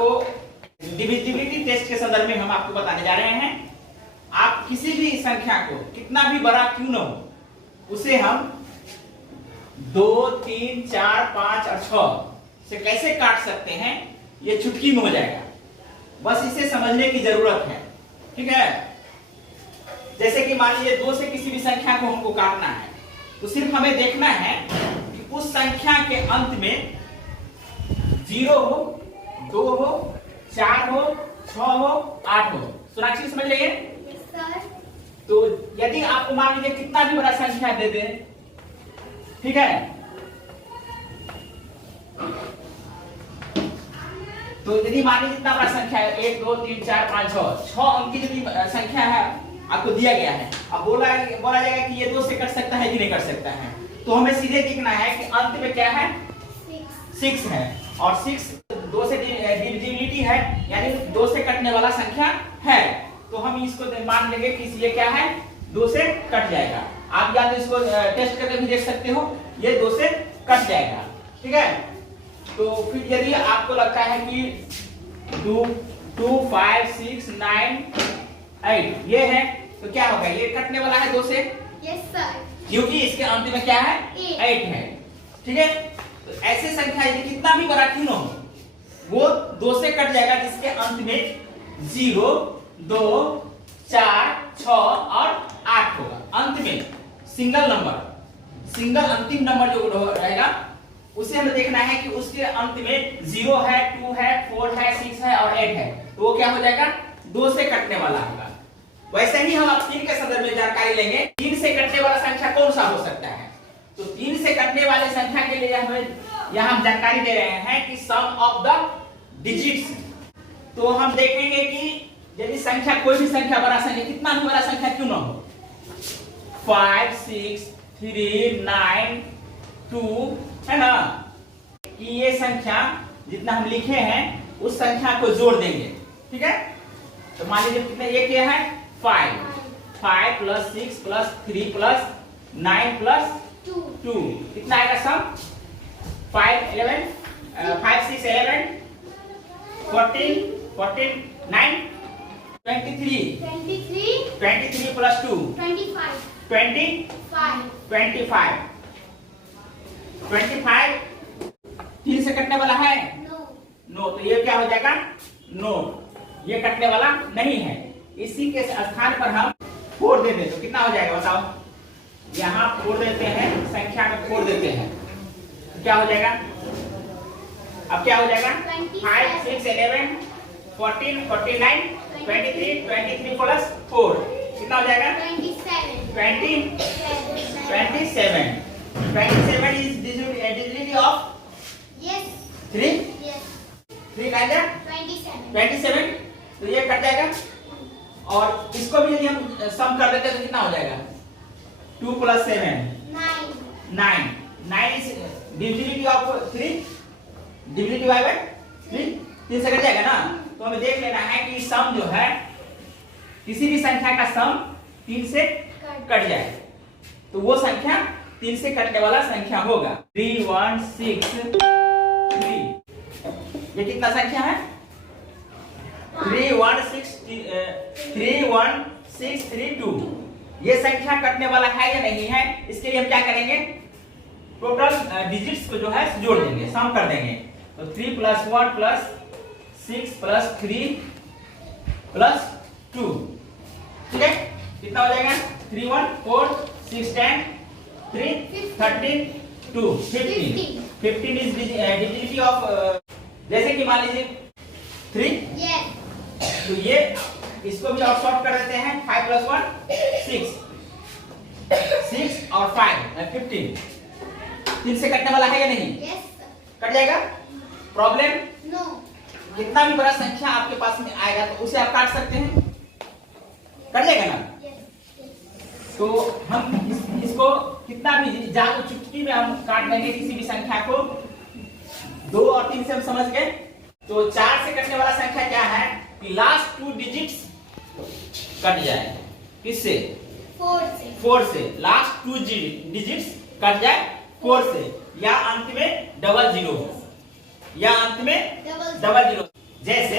आपको divisibility test के संदर्भ में हम आपको बताने जा रहे हैं। आप किसी भी संख्या को कितना भी बड़ा क्यों न हो उसे हम 2, 3, 4, 5 और 6 से कैसे काट सकते हैं ये चुटकी में हो जाएगा। बस इसे समझने की जरूरत है, ठीक है। जैसे कि मान लीजिए 2 से किसी भी संख्या को हमको काटना है तो सिर्फ हमें देखना है कि उस संख्या के अंत में 0 हो, 2 हो, 4 हो, 6 हो, 8 हो। सोनाक्षी समझ रही है? तो यदि आपको मान लीजिए कितना भी बड़ा संख्या दे दे, ठीक है, तो यदि मान लीजिए इतना बड़ा संख्या है 1, 2, 3, 4, 5, 6 अंक की यदि संख्या है आपको दिया गया है, अब बोला जाएगा कि ये 2 से कट सकता है कि नहीं कट सकता है, तो हमें सीधे देखना है कि अंत में क्या है, 6 है, और 6 2 से डिविजिबिलिटी है, यानी 2 से कटने वाला संख्या है, तो हम इसको मान लेंगे कि इसलिए क्या है, 2 से कट जाएगा। आप या तो इसको टेस्ट करके भी देख सकते हो, ये 2 से कट जाएगा, ठीक है। तो फिर यदि आपको लगता है कि 2, 5, 6, 9, 8 ये है, तो क्या होगा, ये कटने वाला है 2 से, यस सर, क्योंकि इसके अंत में क्या है, 8 है, ठीक है। तो ऐसे संख्या यदि कितना भी बड़ा क्यों न हो वो 2 से कट जाएगा, जिसके अंत में 0, 2, 4, 6 और 8 होगा। अंत में सिंगल अंतिम नंबर जो रहेगा उसे हमें देखना है कि उसके अंत में 0 है, 2 है, 4 है, 6 है और 8 है, तो वो क्या हो जाएगा, 2 से कटने वाला होगा। वैसे ही हम अब 3 के संदर्भ में जानकारी लेंगे। 3 से कटने वाला संख्या कौन सा हो सकता है, तो 3 से कटने वाले संख्या के लिए हमें यहाँ हम जानकारी दे रहे हैं कि सम ऑफ द डिजिट्स। तो हम देखेंगे कि यदि संख्या कोई भी संख्या बड़ा संख्या, कितना भी बड़ा संख्या क्यों ना हो, 5, 6, 3, 9, 2 है ना, कि ये संख्या जितना हम लिखे हैं उस संख्या को जोड़ देंगे, ठीक है। तो मान लीजिए कितने, ये क्या है, 5 प्लस 6 प्लस 3 प्लस 9 प्लस 2 कितना आएगा सम, 5, 6, 11, 14, 9, 23 प्लस 2 25 3 से कटने वाला है, नो, तो ये क्या हो जाएगा, नो, ये कटने वाला नहीं है। इसी के स्थान पर हम 4 दे दें तो कितना हो जाएगा बताओ, यहाँ 4 देते हैं, संख्या में 4 देते हैं, तो क्या हो जाएगा, अब क्या हो जाएगा, 5, 6, 11, 14, 49, 23 प्लस 4 कितना हो जाएगा, 27 is division of 3 27, तो ये कट जाएगा। और इसको भी यदि हम सम कर देते हैं तो कितना हो जाएगा, 2 plus 7 9 is divisibility of 3, divisibility bye 3 से कट जाएगा ना। तो हमें देख लेना है कि सम जो है किसी भी संख्या का सम 3 से कट जाए तो वो संख्या 3 से कटने वाला संख्या होगा। 3, 1, 6, 3 ये कितना संख्या है, 3, 1, 6, 3, 2 ये संख्या कटने वाला है या नहीं है, इसके लिए हम क्या करेंगे, टोटल डिजिट्स को जो है जोड़ देंगे, सम कर देंगे। तो 3 प्लस 1 प्लस 6 प्लस 3 प्लस 2, ठीक है, कितना हो जाएगा, 3, 1, 4, 6, 10, 3, 13, 2, 15 इज डिविजिबिलिटी ऑफ, जैसे कि मान लीजिए 3, तो ये इसको भी और शॉर्ट कर देते हैं, 5 प्लस 1 6 और 5 15, 3 से कटने वाला है या नहीं, कट जाएगा, प्रॉब्लम, कितना भी बड़ा संख्या आपके पास में आएगा तो उसे आप काट सकते हैं, कट जाएगा ना। तो हम इसको कितना भी जादू चुटकी में हम काट लेंगे किसी भी संख्या को। 2 और 3 से हम समझ गए। तो 4 से कटने वाला संख्या क्या है कि लास्ट 2 डिजिट्स कट जाए, किससे, 4 से लास्ट 2 डिजिट्स कट जाए 4 से, या अंत में डबल जीरो हो, या अंत में डबल जीरो। जैसे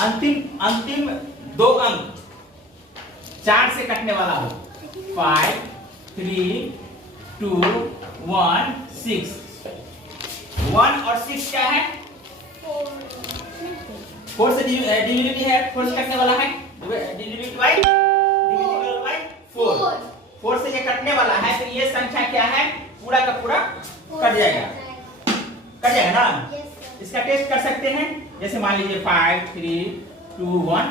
अंतिम दो अंक 4 से कटने वाला हो, 5 3 2 1 6। 1 और 6 क्या है? 4 से डिविजिबिलिटी है, 4 से कटने वाला है, डिविजिबिलिटी बाय 4। 4 से ये कटने वाला है, तो ये संख्या क्या है? पूरा का पूरा कट जाएगा ना। इसका टेस्ट कर सकते हैं, जैसे मान लीजिए 5 3 2 1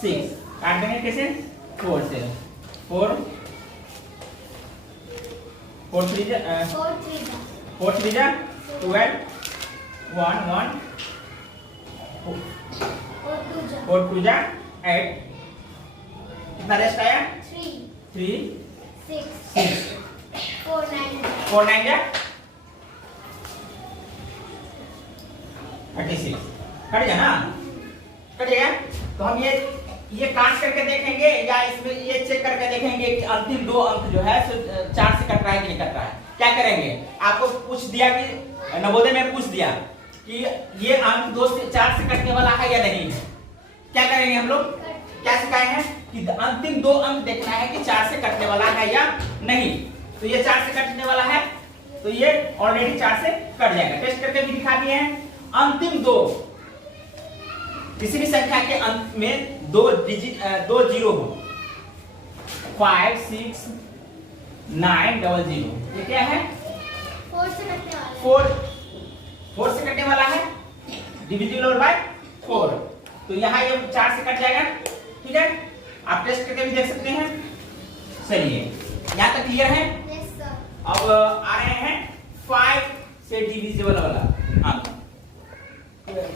6 काट देंगे कैसे? 4 से 4 3 जा 12 1 1 4 2 जा 8। कितना रेस्ट आया? 3 6 4 9 जा 36। कट गया ना? कट गया। तो हम ये काट करके देखेंगे या इसमें ये चेक करके देखेंगे कि अंतिम दो अंक जो है 4 से कट रहा है कि नहीं कट रहा है। क्या करेंगे? आपको पूछ दिया कि नवोदय में पूछ दिया कि ये अंक 2 से 4 से कटने वाला है या नहीं है। क्या करेंगे हम लोग? क्या सिखाए हैं कि अंतिम दो अंक देखना है कि 4 से कटने वाला है या नहीं। तो ये 4 से कटने वाला है, तो ये ऑलरेडी 4 से कट जाएगा। टेस्ट करके भी दिखा दिए हैं। अंतिम दो, किसी भी संख्या के अंत में दो जीरो हो, 5 6 9 0। ये क्या है? 4 से कटने वाला है, डिविजिबल बाय 4। तो यहाँ ये 4 से कट जाएगा। ठीक है, आप टेस्ट करके भी देख सकते हैं। चलिए, यहाँ तक क्लियर है? अब आ रहे हैं 5 से डिविजिबल वाला अंक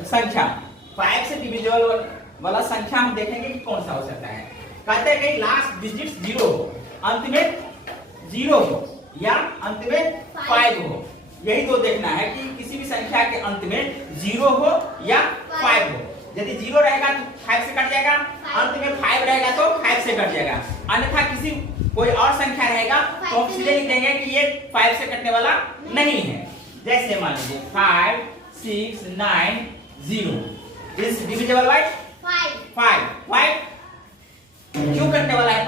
संख्या। 5 से डिविजिबल वाला संख्या हम देखेंगे कि कौन सा हो सकता है। कहते हैं कि लास्ट डिजिट 0 हो, अंत में 0 हो या अंत में 5 हो। यही दो देखना है कि किसी भी संख्या के अंत में 0 हो या 5 हो। यदि 0 रहेगा तो 5 से कट जाएगा, अंत में 5 रहेगा तो 5 से कट जाएगा। अन्यथा किसी कोई और संख्या रहेगा तो हम सीधे लिख देंगे कि ये 5 से कटने वाला नहीं है। जैसे मान लीजिए 5 6 9 0 इज डिविजिबल बाय 5। क्यों कटने वाला है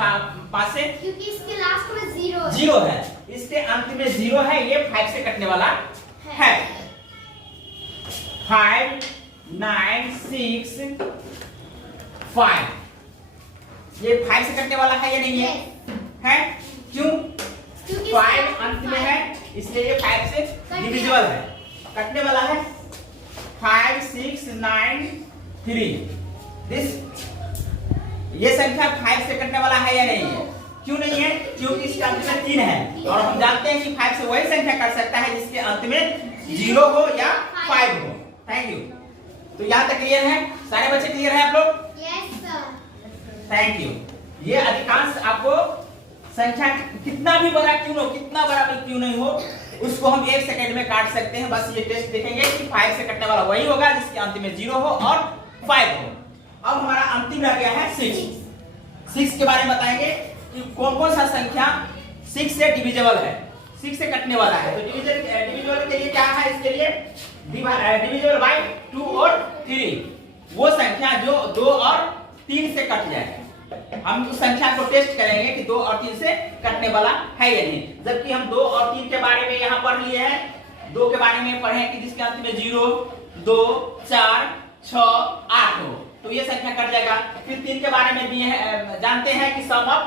5 से? क्योंकि इसके लास्ट में 0 है, इसके अंत में 0 है, ये 5 से कटने वाला है। 5 9 6 5 ये 5 से कटने वाला है या नहीं है? है। क्यों? क्योंकि 5 अंत में है, इसलिए ये 5 से डिविजिबल है, कटने वाला है। 5 6 9 3 ये संख्या 5 से कटने वाला है या नहीं है? क्यों नहीं है? क्योंकि इसके अंत में 3 है, और हम जानते हैं कि 5 से वही संख्या कट सकता है जिसके अंत में 0 हो या 5 हो। Thank you. तो यहाँ तक क्लियर है? सारे बच्चे क्लियर है आप लोग? Yes sir. Thank you. ये अधिकांश आपको संख्या कितना भी बड़ा क्यों हो, कितना बड़ा भी क्यों नहीं हो, उसको हम 1 सेकंड में काट सकते हैं। बस ये टेस्ट देखेंगे कि 5 से कटने वाला वही होगा जिसके अंत में 0 हो और 5 हो। अब हमारा अंतिम रह गया है 6। 6 के बारे में बताएंगे कि कौन कौन सा संख्या 6 से डिविजिबल है, 6 से कटने वाला है। तो डिविजिबल के लिए क्या है? इसके लिए डिविजिबल बाय 2 और 3, वो संख्या जो 2 और 3 से कट जाए। हम उस संख्या को टेस्ट करेंगे कि 2 और 3 से कटने वाला है या नहीं। जबकि हम 2 और 3 के बारे में यहाँ पढ़ लिए हैं। 2 के बारे में पढ़े कि जिसके अंत में 0 2 4 6 8 हो, तो ये संख्या कट जाएगा। फिर 3 के बारे में भी है, जानते हैं कि सम ऑफ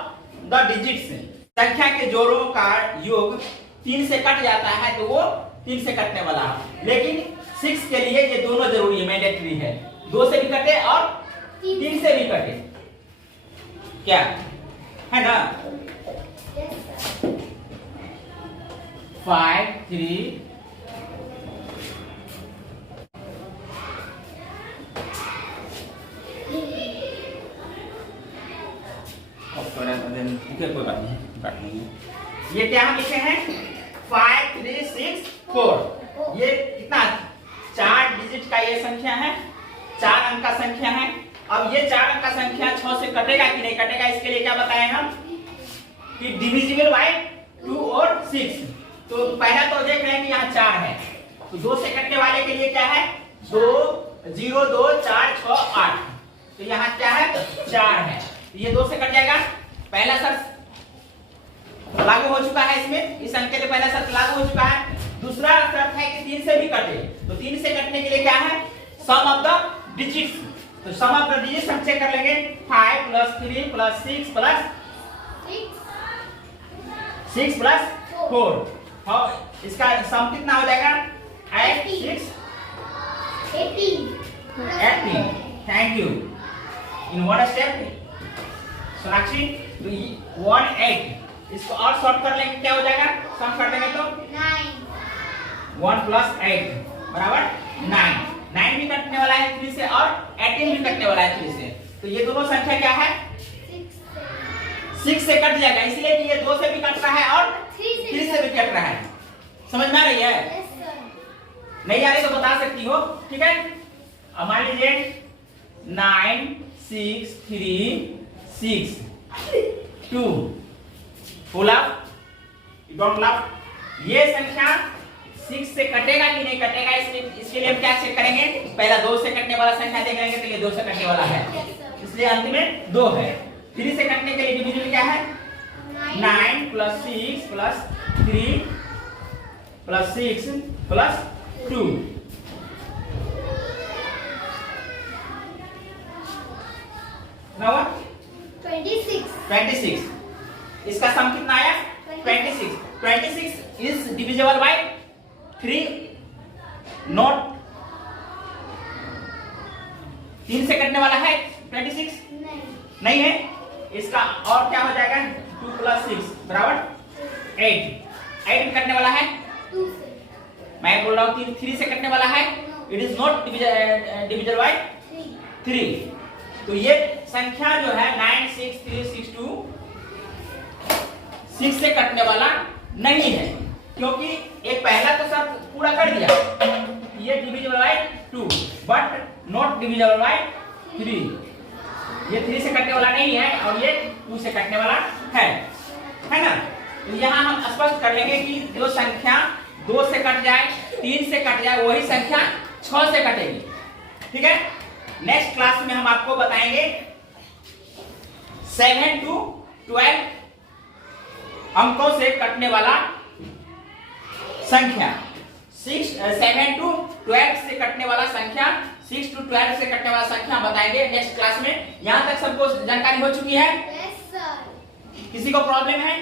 द डिजिट्स, संख्या के जोड़ों का योग 3 से कट जाता है, तो वो 3 से कटने वाला है। लेकिन 6 के लिए ये दोनों जरूरी है, मैंडेटरी है। 2 से भी कटे और 3 से भी कटे, क्या है ना? 5 3 कोई बात नहीं, काट लेंगे। ये क्या हम लिखे हैं? 5 3 6 4। ये कितना? 4 डिजिट का ये संख्या है, 4 अंक का संख्या है। अब ये 4 अंक का संख्या 6 से कटेगा कि नहीं कटेगा, इसके लिए क्या बताएं हम कि डिविजिबल बाय 2 और 6। तो पहला तो देख रहे हैं कि यहाँ 4 है, तो 2 से कटने वाले के लिए क्या है? 2 0 2 4 6 8, तो यहाँ क्या है 4 है, ये 2 से कट जाएगा। पहला शर्त लागू हो चुका है इसमें, इस अंक के लिए पहला शर्त लागू हो चुका है। दूसरा शर्त है कि 3 से भी कटे, तो 3 से कटने के लिए क्या है सम ऑफ द डिजिट्स, तो सम ऑफ द डिजिट्स हम चेक कर लेंगे 5 + 3 + 6 + 6 + 4, हाँ इसका सम कितना हो जाएगा 8 6 18, thank you in one step Sonakshi. तो 1 8, इसको और शॉर्ट कर लेंगे क्या हो जाएगा, सम कर देंगे तो 1 + 8 बराबर 9, 9 भी कटने वाला है 3 से और 18 भी कटने वाला है 3 से, तो ये दोनों संख्या क्या है 6 से कट जाएगा, इसलिए कि ये 2 से भी कट रहा है और 3 से भी कट रहा है। समझ में आ रही है? नहीं आ रही तो बता सकती हो, ठीक है। अब मान लीजिए 9 6 3 6 2, फुल अप डोंट लव, ये संख्या 6 से कटेगा कि नहीं कटेगा, इसके लिए हम क्या चेक करेंगे, पहला 2 से कटने वाला संख्या देख लेंगे, तो ये 2 से कटने वाला है, इसलिए अंत में 2 है। 3 से कटने के लिए डिविजन क्या है 9 + 6 + 3 + 6 + 2, ना हुआ 26, इसका सम कितना आया 26 इज डिविजिबल बाय 3, नॉट 3 से कटने वाला है 26 नहीं है, इसका और क्या हो जाएगा 2 + 6 बराबर 8 कटने वाला है, मैं बोल रहा हूँ 3 से कटने वाला है, it is not divisible by 3, तो ये संख्या जो है 9 6 3 6 2 6 से कटने वाला नहीं है, क्योंकि एक पहला तो सब पूरा कर दिया, ये divisible by 2 but not divisible by 3, ये 3 से कटने वाला नहीं है और ये 2 से कटने वाला है ना। तो यहाँ हम स्पष्ट कर लेंगे कि जो संख्या 2 से कट जाए 3 से कट जाए वही संख्या 6 से कटेगी, ठीक है। नेक्स्ट क्लास में हम आपको बताएंगे 7 to 12 अंकों से कटने वाला संख्या, 7 to 12 से कटने वाला संख्या, 6 to 12 से कटने वाला संख्या हम बताएंगे नेक्स्ट क्लास में। यहां तक सबको जानकारी हो चुकी है? Yes, sir. किसी को प्रॉब्लम है?